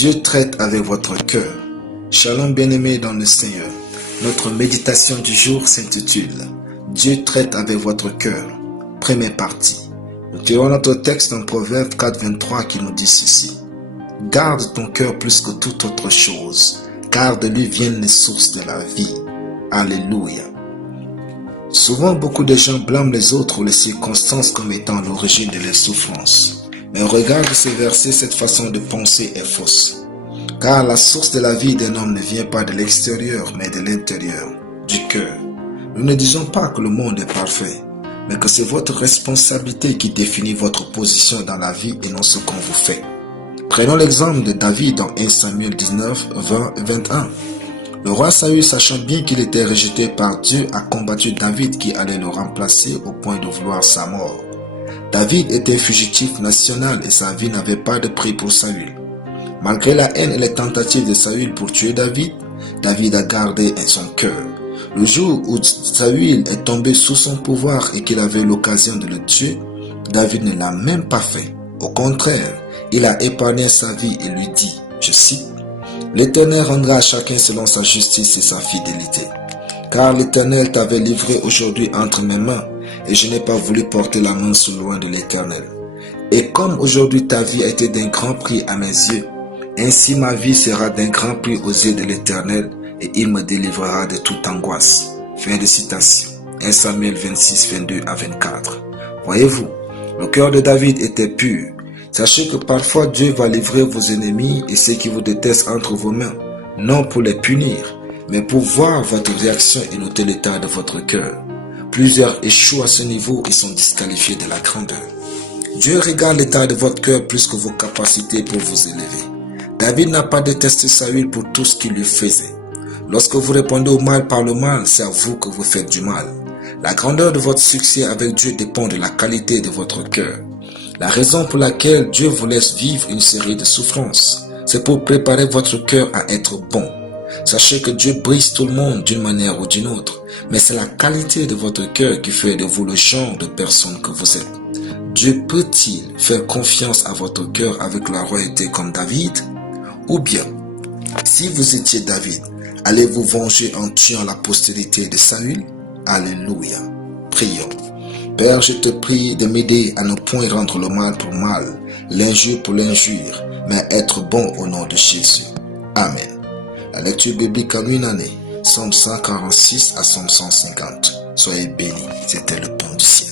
Dieu traite avec votre cœur. Shalom bien-aimés dans le Seigneur. Notre méditation du jour s'intitule Dieu traite avec votre cœur. Première partie. Nous tirons notre texte dans Proverbe 4, 23 qui nous dit ceci. Garde ton cœur plus que toute autre chose, car de lui viennent les sources de la vie. Alléluia. Souvent, beaucoup de gens blâment les autres ou les circonstances comme étant l'origine de leurs souffrances. Mais au regard de ce verset, cette façon de penser est fausse. Car la source de la vie d'un homme ne vient pas de l'extérieur, mais de l'intérieur, du cœur. Nous ne disons pas que le monde est parfait, mais que c'est votre responsabilité qui définit votre position dans la vie et non ce qu'on vous fait. Prenons l'exemple de David dans 1 Samuel 19, 20 et 21. Le roi Saül, sachant bien qu'il était rejeté par Dieu, a combattu David qui allait le remplacer au point de vouloir sa mort. David était fugitif national et sa vie n'avait pas de prix pour Saül. Malgré la haine et les tentatives de Saül pour tuer David, David a gardé son cœur. Le jour où Saül est tombé sous son pouvoir et qu'il avait l'occasion de le tuer, David ne l'a même pas fait. Au contraire, il a épargné sa vie et lui dit, je cite, « L'Éternel rendra à chacun selon sa justice et sa fidélité. Car l'Éternel t'avait livré aujourd'hui entre mes mains, et je n'ai pas voulu porter la main sous loin de l'Éternel. Et comme aujourd'hui ta vie a été d'un grand prix à mes yeux, ainsi ma vie sera d'un grand prix aux yeux de l'Éternel, et il me délivrera de toute angoisse. » Fin de citation. 1 Samuel 26, 22 à 24. Voyez-vous, le cœur de David était pur. Sachez que parfois Dieu va livrer vos ennemis et ceux qui vous détestent entre vos mains, non pour les punir, mais pour voir votre réaction et noter l'état de votre cœur. Plusieurs échouent à ce niveau et sont disqualifiés de la grandeur. Dieu regarde l'état de votre cœur plus que vos capacités pour vous élever. David n'a pas détesté Saül pour tout ce qu'il lui faisait. Lorsque vous répondez au mal par le mal, c'est à vous que vous faites du mal. La grandeur de votre succès avec Dieu dépend de la qualité de votre cœur. La raison pour laquelle Dieu vous laisse vivre une série de souffrances, c'est pour préparer votre cœur à être bon. Sachez que Dieu brise tout le monde d'une manière ou d'une autre, mais c'est la qualité de votre cœur qui fait de vous le genre de personne que vous êtes. Dieu peut-il faire confiance à votre cœur avec la royauté comme David? Ou bien, si vous étiez David, allez-vous venger en tuant la postérité de Saül? Alléluia. Prions. Père, je te prie de m'aider à ne point rendre le mal pour mal, l'injure pour l'injure, mais être bon au nom de Jésus. Amen. La lecture biblique en une année, Somme 146 à Somme 150. Soyez bénis, c'était le pont du ciel.